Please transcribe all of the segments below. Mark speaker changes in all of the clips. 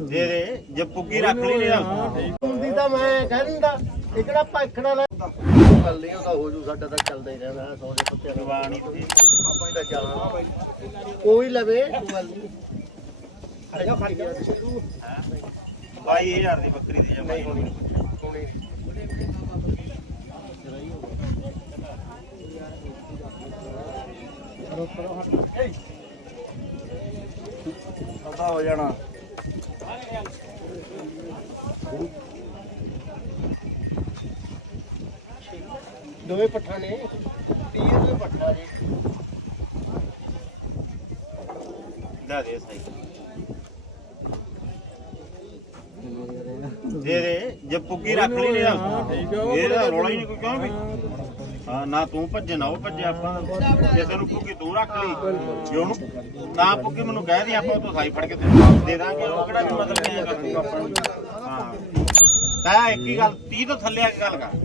Speaker 1: ਦੇ ਦੇ ਜੇ ਪੁੱਗੀ ਰੱਖ ਲਈ ਨਹੀਂ
Speaker 2: ਹੁੰਦੀ ਤਾਂ ਮੈਂ ਕਹਿ ਦਿੰਦਾ ਇਹ ਕਿਹੜਾ ਭਾਖੜਾ ਲੈ ਗੱਲ ਨਹੀਂ ਉਹਦਾ ਹੋ ਜੂ ਸਾਡਾ ਤਾਂ ਚੱਲਦਾ ਹੀ ਰਹਿੰਦਾ ਸੌ ਦੇ ਪੱਤੇ
Speaker 1: ਜਵਾਨੀ ਤੇ
Speaker 2: ਆਪਾਂ ਹੀ ਤਾਂ ਜਾਣਾ ਕੋਈ ਲਵੇ ਕੋਈ ਗੱਲ ਨਹੀਂ ਆਜਾ ਖੜ ਗਿਆ
Speaker 1: 22000 ਦੀ ਬੱਕਰੀ ਦੇ ਜਮਾਈ
Speaker 2: ਹੋਣੀ
Speaker 1: ਪਤਾ ਹੋ ਜਾਣਾ
Speaker 2: ਦੋਵੇਂ ਪੱਠਾ ਨੇ 30 ਰੁਪਏ ਪੱਠਾ ਜੀ
Speaker 1: ਲੈ ਦੇ ਸਹੀ ਦੇ ਦੇ ਜੇ ਪੁੱਗੀ ਰੱਖ ਲਈ ਨਹੀਂ ਇਹਦਾ ਰੋਲਾ ਹੀ ਨਹੀਂ ਕੋਈ ਕਿਉਂ ਵੀ ਹਾਂ ਨਾ ਤੂੰ ਭੱਜੇ ਨਾ ਉਹ ਭੱਜੇ ਆਪਾਂ ਕਿਸੇ ਨੂੰ ਪੁੱਗੀ ਤੂੰ ਰੱਖ ਲਈ ਜੇ ਉਹਨੂੰ ਨਾ ਪੁੱਗੀ ਮੈਨੂੰ ਕਹਿ ਦੀ ਆਪਾਂ ਤੋਂ ਸਾਈ ਫੜ ਕੇ ਤੈਨੂੰ ਦੇ ਦਾਂਗੇ ਉਹ ਕਿਹੜਾ ਵੀ ਮਤਲਬ ਨਹੀਂ ਕਰੂਗਾ ਆਪਾਂ ਨੂੰ ਹਾਂ ਤਾਂ ਇੱਕ ਹੀ ਗੱਲ 30 ਤੋਂ ਥੱਲੇ ਆ ਕੇ ਗੱਲ ਕਰ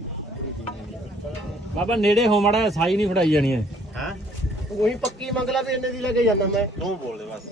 Speaker 3: ਬਾਬਾ ਨੇੜੇ ਹੋ ਮਾੜਾ ਸਾਈ ਨਹੀਂ ਫੜਾਈ ਜਾਣੀ ਹੈ
Speaker 1: ਹਾਂ
Speaker 2: ਉਹੀ ਪੱਕੀ ਮੰਗ ਲਾ ਵੀ ਇੰਨੇ ਦੀ ਲੈ ਕੇ ਜਾਂਦਾ ਮੈਂ
Speaker 1: ਤੂੰ ਬੋਲ ਦੇ ਬਸ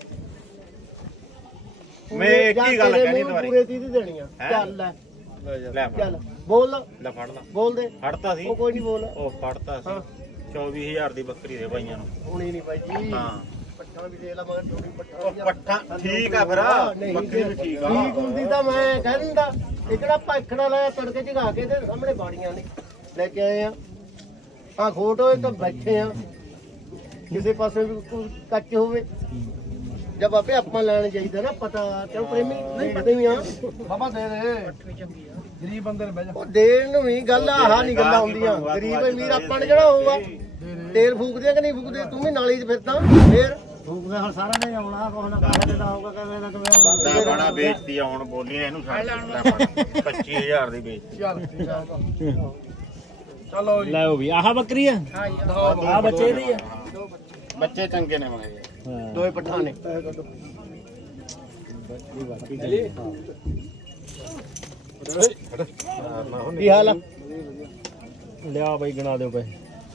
Speaker 1: ਮੈਂ ਇੱਕ ਹੀ ਗੱਲ ਕਹਿਣੀ ਤੁਹਾਡੀ
Speaker 2: ਪੂਰੇ 30 ਦੀ ਦੇਣੀ ਆ ਚੱਲ ਲੈ
Speaker 1: ਲੈ ਫੜ
Speaker 2: ਚੱਲ ਬੋਲ
Speaker 1: ਲੈ ਫੜ ਲਾ
Speaker 2: ਬੋਲ ਦੇ
Speaker 1: ਫੜਤਾ ਸੀ
Speaker 2: ਉਹ ਕੋਈ ਨਹੀਂ ਬੋਲ
Speaker 1: ਉਹ ਫੜਤਾ ਸੀ 24000 ਦੀ ਬੱਕਰੀ ਦੇ ਭਾਈਆਂ ਨੂੰ
Speaker 2: ਹੁਣੀ ਨਹੀਂ ਬਾਈ ਜੀ
Speaker 1: ਹਾਂ
Speaker 2: ਪੱਠਾ ਵੀ ਦੇ ਲਾ ਮਗਰ ਥੋੜੀ ਪੱਠਾ
Speaker 1: ਉਹ ਪੱਠਾ ਠੀਕ ਆ ਫਿਰ ਬੱਕਰੀ ਵੀ ਠੀਕ ਆ
Speaker 2: ਠੀਕ ਹੁੰਦੀ ਤਾਂ ਮੈਂ ਕਹਿ ਦਿੰਦਾ ਇਹ ਕਿਹੜਾ ਭਾਖੜਾ ਲਾਇਆ ਤੜਕੇ ਝਗਾ ਕੇ ਤੇ ਸਾਹਮਣੇ ਬਾੜੀਆਂ ਨੇ ਲੈ ਕੇ ਆਏ ਆ ਖੋਟੋ ਇੱਕ ਬੈਠੇ ਆ ਕਿਸੇ ਪਾਸੇ ਵੀ ਕੋਈ ਕੱਚ ਹੋਵੇ ਜਦ ਆਪੇ ਆਪਾਂ ਲੈਣ ਜਾਈਦਾ ਨਾ ਪਤਾ ਕਿਉਂ ਪ੍ਰੇਮੀ ਨਹੀਂ ਪਤਾ ਵੀ ਆ ਬਾਬਾ ਦੇ ਦੇ ਗਰੀਬ ਬੰਦੇ ਨੇ ਬਹਿ ਜਾ ਉਹ ਦੇਣ ਨੂੰ ਵੀ ਗੱਲ ਆਹ ਨਹੀਂ ਗੱਲਾਂ ਹੁੰਦੀਆਂ ਗਰੀਬ ਅਮੀਰ ਆਪਾਂ ਨੇ ਜਿਹੜਾ ਹੋਊਗਾ ਤੇਲ ਫੂਕਦੇ ਕਿ ਨਹੀਂ ਫੂਕਦੇ ਤੂੰ ਵੀ ਨਾਲੀ 'ਚ ਫਿਰਦਾ ਫੇਰ ਫੂਕਦੇ ਹੁਣ ਸਾਰਿਆਂ ਨੇ ਆਉਣਾ ਕੋਹ ਨਾ ਕਾਹਦੇ ਦਾ ਹੋਊਗਾ ਕਿਵੇਂ ਨਾ ਕਿਵੇਂ ਆਊਗਾ
Speaker 1: ਬੜਾ ਬੇਇੱਜ਼ਤੀ ਆ ਹੁਣ ਬੋਲੀ ਇਹਨੂੰ ਛੱਡ 25000 ਦੀ ਬੇਇੱਜ਼ਤੀ
Speaker 2: ਚੱਲ ਚਲੋ
Speaker 3: ਲੈ ਉਹ ਵੀ ਆਹ ਬੱਕਰੀ ਆ ਆਹ ਬੱਚੇ ਦੀ ਆ
Speaker 1: ਬੱਚੇ ਚੰਗੇ ਨੇ ਮਗੇ
Speaker 3: ਹਾਂ
Speaker 2: ਦੋਏ ਪੱਠਾ ਨੇ ਕੀ ਹਾਲ ਆ
Speaker 3: ਲਿਆ ਬਾਈ ਗਣਾ ਦਿਓ ਪੈਸੇ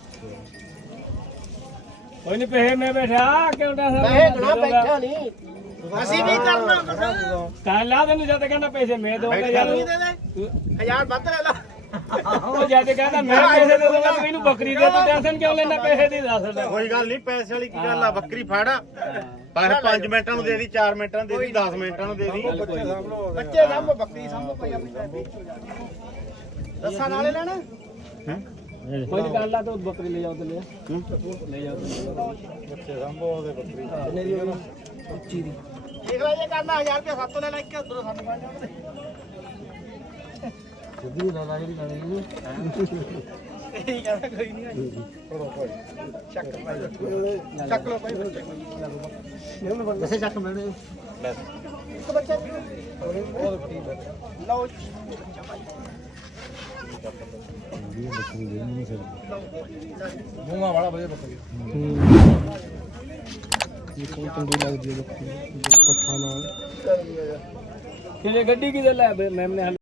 Speaker 3: ਕੋਈ ਨਹੀਂ ਪੈਸੇ ਮੈਂ ਬੈਠਾ ਕਿਉਂ ਟੈਨਸ਼ਨ
Speaker 2: ਪੈਸੇ ਗਣਾ ਬੈਠਾ ਨਹੀਂ ਅਸੀਂ ਵੀ ਕਰਨਾ
Speaker 3: ਤਾਂ ਲਾ ਤੈਨੂੰ ਜਦ ਕਹਿੰਦਾ ਪੈਸੇ ਮੈਂ ਦਊਂਗਾ ਯਾਰ
Speaker 2: ਨਹੀਂ ਦੇ ਦੇ 1000 ਵੱਧ ਲੈ ਲਾ
Speaker 3: ਉਹ ਜਦ ਕਹਿੰਦਾ ਮੈਂ ਪੈਸੇ ਦੇ ਦਊਂਗਾ ਤੂੰ ਇਹਨੂੰ ਬੱਕਰੀ ਦੇ ਤੂੰ ਟੈਨਸ਼ਨ ਕਿਉਂ ਲੈਣਾ ਪੈਸੇ ਦੀ ਦੱਸ ਲੈ
Speaker 1: ਕੋਈ ਗੱਲ ਨਹੀਂ ਪੈਸੇ ਵਾਲੀ ਕੀ ਗੱਲ ਆ ਬੱਕਰੀ ਫੜ ਪਰ 5 ਮਿੰਟਾਂ ਨੂੰ ਦੇ ਦੀ 4 ਮਿੰਟਾਂ ਨੂੰ ਦੇ ਦੀ 10 ਮਿੰਟਾਂ ਨੂੰ ਦੇ ਦੀ
Speaker 2: ਬੱਚੇ ਸਾਹਮਣੇ ਬੱਕਰੀ ਸਾਹਮਣੇ ਪਈ ਆਪਣੀ ਦੱਸਾਂ ਨਾਲੇ ਲੈਣਾ
Speaker 3: ਕੋਈ ਨਹੀਂ ਕਰ ਲਾ ਤੂੰ ਬੱਕਰੀ ਲੈ ਜਾਓ ਤੇ ਲੈ ਜਾਓ
Speaker 1: ਬੱਚੇ ਸੰਭੋ ਦੇ ਬੱਕਰੀ
Speaker 2: ਕਿੰਨੇ ਦੀ ਹੋਣੀ 25 ਦੀ ਦੇਖ ਲੈ ਜੇ ਕਰਨਾ 1000 ਰੁਪਏ ਸਾਤੋਂ ਲੈ ਲੈ ਕੇ ਉਧਰੋਂ ਸਾਨੂੰ ਪਾ ਜਾਣਗੇ ਸਿੱਧੀ ਲੈ ਲਾ ਜਿਹੜੀ ਲੈਣੀ ਇਹ ਕਹਿੰਦਾ ਕੋਈ ਨਹੀਂ ਚੱਕ ਲੋ ਭਾਈ ਵੈਸੇ ਚੱਕ ਮਿਲਣੇ ਇੱਕ ਬੱਚਾ ਲਓ ਮੂੰਹਾਂ ਵਾਲਾ ਵਧੀਆ ਬੱਕਰੀ ਇਹ ਕੋਈ ਚੰਗੀ ਲੱਗਦੀ ਹੈ ਬੱਕਰੀ ਪੱਠਾ ਨਾਲ
Speaker 3: ਕਿਹੜੇ ਗੱਡੀ ਕਿਹਦੇ ਲੈ ਮੈਮ ਨੇ